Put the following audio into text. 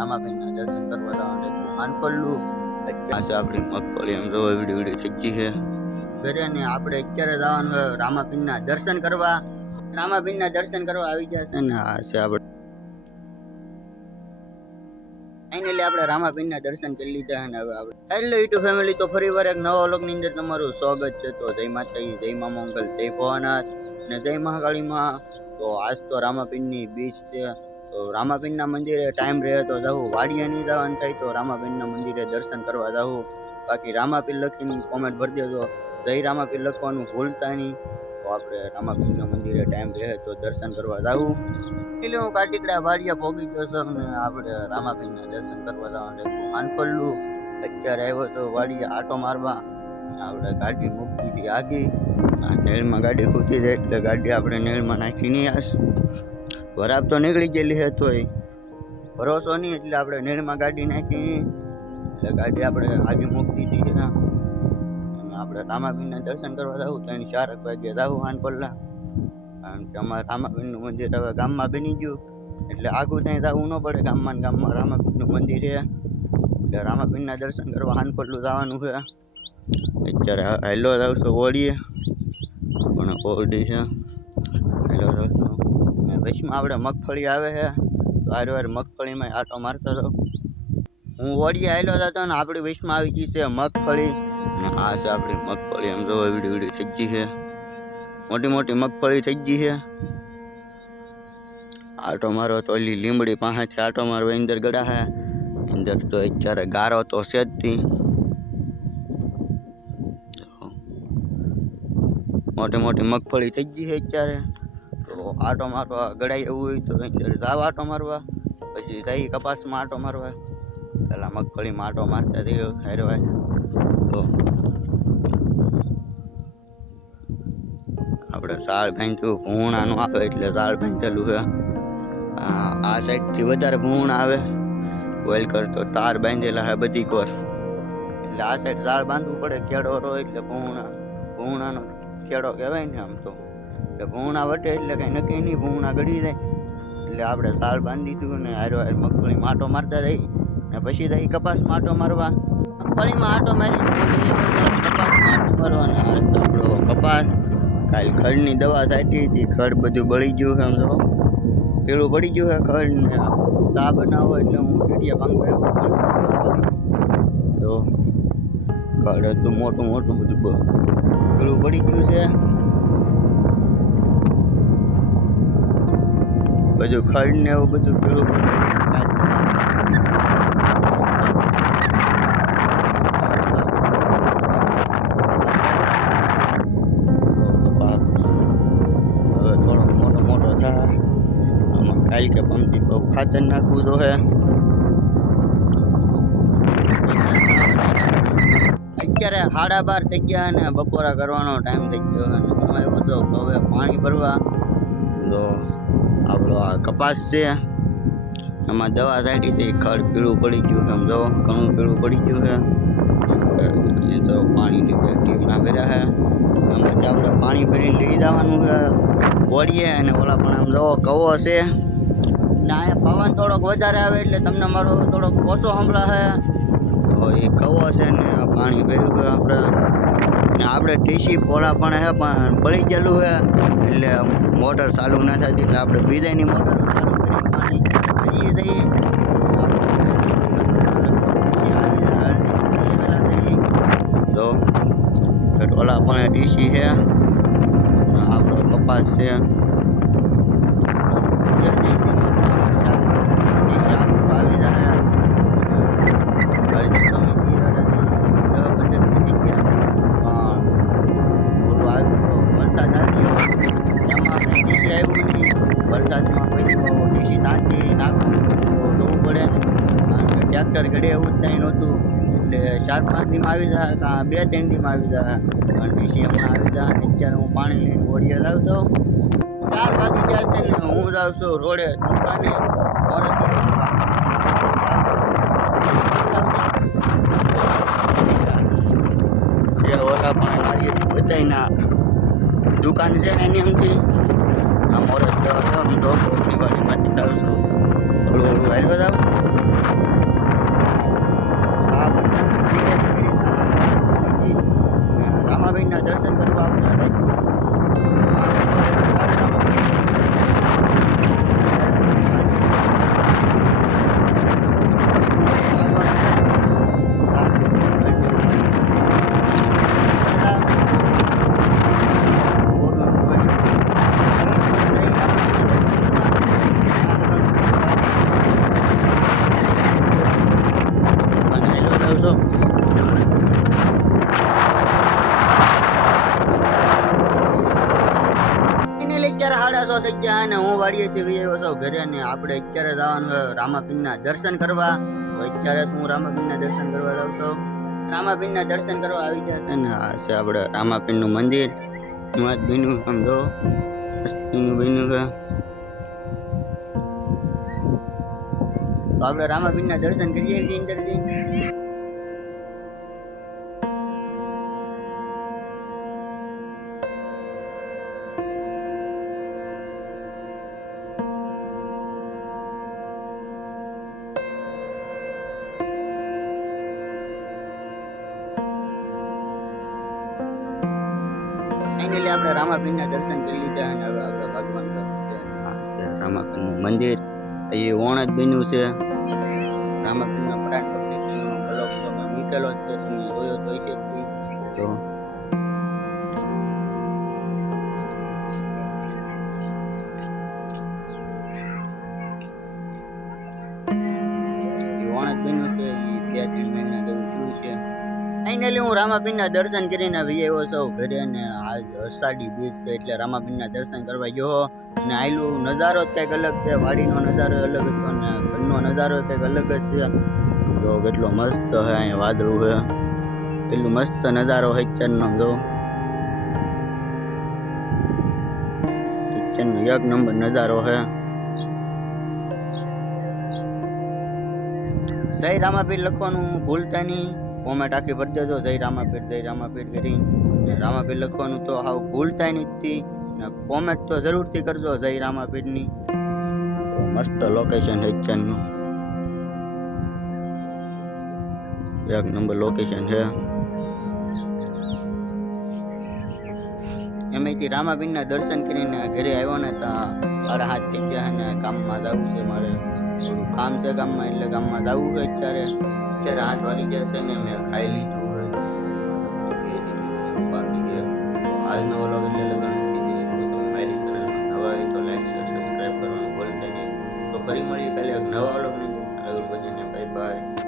રામાબેનના દર્શન કરવા જવાનું હતું માનકોલ્લું. અત્યારે આપણી મગફળી એમ જો વિડીયો થઈ ગઈ છે ઘરે ને આપણે અત્યારે જવાનું છે રામાબેનના દર્શન કરવા. રામાબેનના દર્શન કરવા આવી ગયા છે ને આ છે આપણે ફાઇનલી આપણે રામાબેનના દર્શન કરી લીધા અને હવે આપણે હેલો યુટ્યુબ ફેમિલી, તો ફરી વાર એક નવા વ્લોગની અંદર તમારું સ્વાગત છે. તો જય માતાજી, જય મા મંગલ, જય ભવાનાથ અને જય મહાકાળીમાં. તો આજ તો રામાબેનની બીચ છે, તો રામાબેનના મંદિરે ટાઈમ રહે તો જવું, વાડિયા નહીં જવાનું થાય તો રામાબેનના મંદિરે દર્શન કરવા જવું. બાકી રામાપીર લખીને કોમેન્ટ ભરી દેજો, જય રામાપીર લખવાનું ભૂલતા નહીં. તો આપણે રામાબેનના મંદિરે ટાઈમ રહે તો દર્શન કરવા જવું. એટલે હું કાટીકડા વાડિયા પોગી ગયો છું અને આપણે રામાબેનના દર્શન કરવા જવાનું માનકોલ્લું. અત્યારે આવ્યો તો વાડિયા આટો મારવા. આપણે ગાડી મૂકી હતી આગી, નેળમાં ગાડી ખૂતી જાય એટલે ગાડી આપણે નેળમાં નાખી નહીં આસ. વરાબ તો નીકળી ગયેલી છે તોય ભરોસો નહીં એટલે આપણે નેળમાં ગાડી નાખી નહીં એટલે ગાડી આપણે આગી મૂકી દીધી છે. અને આપણે રામાબેનના દર્શન કરવા જવું તો 4 વાગે જવું માનકોલ્લા, કારણ કે અમારે રામાબેનનું મંદિર હવે ગામમાં બની ગયું એટલે આગું ત્યાં જવું ન પડે. ગામમાં રામાબેનનું મંદિર છે એટલે રામાબેનના દર્શન કરવા હાનકોલ્લું જવાનું છે. અત્યારે હેલો જાઉં છું ઓડીએ પણ ઓડી છે હેલો જાઉં છું. અને વચમાં આપણે મગફળી આવે છે તો આરે વાર મગફળીમાં આટો મારતો હતો. હું ઓડીએ હેલો જતો ને આપણી વચમાં આવી ગઈ છે મગફળી. અને આ છે આપણી મગફળી, એમ જો વિડીયો થઈ ગઈ છે, મોટી મોટી મગફળી થઈ ગઈ છે. આટો મારો તો ઓલી લીમડી પાસેથી આટો મારવા અંદર ગળા છે. અંદર તો અત્યારે ગારો તો છે જ તી, મોટી મોટી મગફળી થઈ ગઈ છે અત્યારે. તો આટો મારવા ગળાય એવું હોય તો અંદર જાવ આટો મારવા, પછી જઈ કપાસમાં આટો મારવા. પેલા મગફળીમાં આટો મારતા થયો હેરવાય. તો આપણે ઝાડ ભાંગ્યું, ભૂણા નું આવે એટલે ઝાડ ભાંગેલું છે. આ સાઈડથી વધારે ભૂણ આવે, ઓઇલ કરતો તાર બાંધેલા છે બધી કોર એટલે આ સાઈડ ઝાડ બાંધવું પડે. ખેડો રહો એટલે ભૂણાનો ખેડો કહેવાય ને આમ તો, એટલે ભૂણા વટે એટલે કંઈ નક્કી નહીં, ભૂણા ગળી જાય એટલે આપણે ઝાડ બાંધી દીધું ને હારો હાર મગફળીમાં આટો મારતા જઈ ને પછી જઈ કપાસમાં આટો મારવા. મગફળીમાં આટો મારી કપાસમાં આટો મારવા. અને આ આપણો કપાસ કાલ ખડની દવા છાંટી હતી, ખડ બધું બળી ગયું છે, સમજો પેલું પડી ગયું છે ખડ ને ચા બનાવો એટલે હું ટીડિયા ભાંગવા તો ખડ હતું મોટું મોટું બધું પેલું પડી ગયું છે, બધું ખડ ને એવું બધું પેલું કાલ કે પમથી બહુ ખાતર નાખવું તો હે. અત્યારે 12:30 થઈ ગયા અને બપોરા કરવાનો ટાઈમ થઈ ગયો અને હું આવ્યો તો હવે પાણી ભરવા. તો આપણો આ કપાસ છે એમાં દવા છાંટી હતી, ખડ પીળું પડી ગયું છે, સમજો ઘણું પીળું પડી ગયું છે. એ તો પાણીની પેટીમાં ભર્યા છે, એમાંથી આપણે પાણી ભરીને લઈ જવાનું છે ઓળીએ. અને ઓલા પણ આમ જો કવો છે ને અહીંયા પવન થોડોક વધારે આવે એટલે તમને મારો થોડોક ઓછો સંભળાશે. તો એ કવો છે ને પાણી ભર્યું છે આપણે. ને આપણે ટીસી પોળા પણ છે પણ બળી ગયેલું છે એટલે મોટર ચાલુ ના થતી એટલે આપણે બીજાની મોટર ચાલુ કરી પાણી ભરીએ જઈએ. તો ઓલા પણ ટીસી છે, આપણો કપાસ છે. વરસાદમાં પછી ડીસી તાંતી નાખવું જોવું પડે, કારણ કે ટ્રેક્ટર ઘડે એવું જ ત્યાં નહોતું એટલે 4-5 દીમાં આવી જાય, કાં 2-3 દીમાં આવી જાય. અને ડીસી હમણાં આવી જાય. અત્યારે હું પાણી લઈને ઓળીએ જાઉં છું. 4 વાગી જાય છે ને હું જાઉં છું રોડે દુકાને ઓલા પણ નારિયેળી બધાયના દુકાન છે ને એની એમથી આ મોરસ દવા તો હું તો કોકની વાડીમાંથી જાઉં છું. હળવું હળવું હાલતો જાવ. સાબરમતીની તૈયારી કરી છે અમારા રામાબીનના દર્શન કરવા આપણે રાજકોટ થઈ ગયા અને હું વાડીએથી આવ્યો છું ઘરે ને આપણે અત્યારે જવાનું રામાપીરના દર્શન કરવા. તો અત્યારે હું રામાપીરના દર્શન કરવા જાઉં છું. રામાપીરના દર્શન કરવા આવી ગયા છે ને આ છે આપણે રામાપીરનું મંદિર. એમાં જ બન્યું આમ જો મસ્તીનું બન્યું છે. તો આપણે રામાપીરના દર્શન કરીએ અંદરથી. ફાઇનલી આપણે રામાપીરના દર્શન કરી લીધા અને હવે આપણે ભગવાન આ છે રામાપીરનું મંદિર. એ ઓણ જ બન્યું છે. રામાપીરના પ્રાણ પક્ષીનો બ્લોક મૂકેલો છે, તમે જોયો તો છે. તો ઓણ જ બન્યું છે. એ 2-3 મહિના જેવું થયું છે. ફાઇનલી હું રામાપીરના દર્શન કરીને આવી આવ્યો છું ઘરે ને આજ અષાઢી બીજ છે એટલે રામાપીરના દર્શન કરવા ગયો અને આયલું નજારો જ કંઈક અલગ છે. વાડીનો નજારો અલગ હતો ને ઘરનો નજારો કંઈક અલગ જ છે. જો કેટલો મસ્ત છે, અહીંયા વાદળું છે, એટલું મસ્ત નજારો છે કિચનનો. જો કિચનનો એક નંબર નજારો છે. જય રામાપીર લખવાનું ભૂલતા નહીં. કોમેન્ટ આખી ભરી દેજો જય રામાપીર કરીને. રામાપીર લખવાનું તો હાવ ભૂલતા નથી. કોમેન્ટ તો જરૂરથી કરજો જય રામાપીરની. મસ્ત લોકેશન છે કિચનનું, એક નંબર લોકેશન છે. એમાંથી રામાપીરના દર્શન કરીને ઘરે આવ્યો ને ત્યાં 7:30 થઈ ગયા ને કામમાં જવું છે. મારે થોડું કામ છે ગામમાં, એટલે ગામમાં જવું છે. અત્યારે 8 વાગી ગયા છે ને મેં ખાઈ લીધું હોય બાકી ગયા. તો આજનો વ્લોગ એટલે લગાડી દીધી. તો તમે મારી ચેનલમાં નવા હોય તો લાઈક શેર સબસ્ક્રાઈબ કરવાનું ભૂલતા નહીં. તો ફરી મળીએ કાલે એક નવા વ્લોગની. બધાને બાય બાય.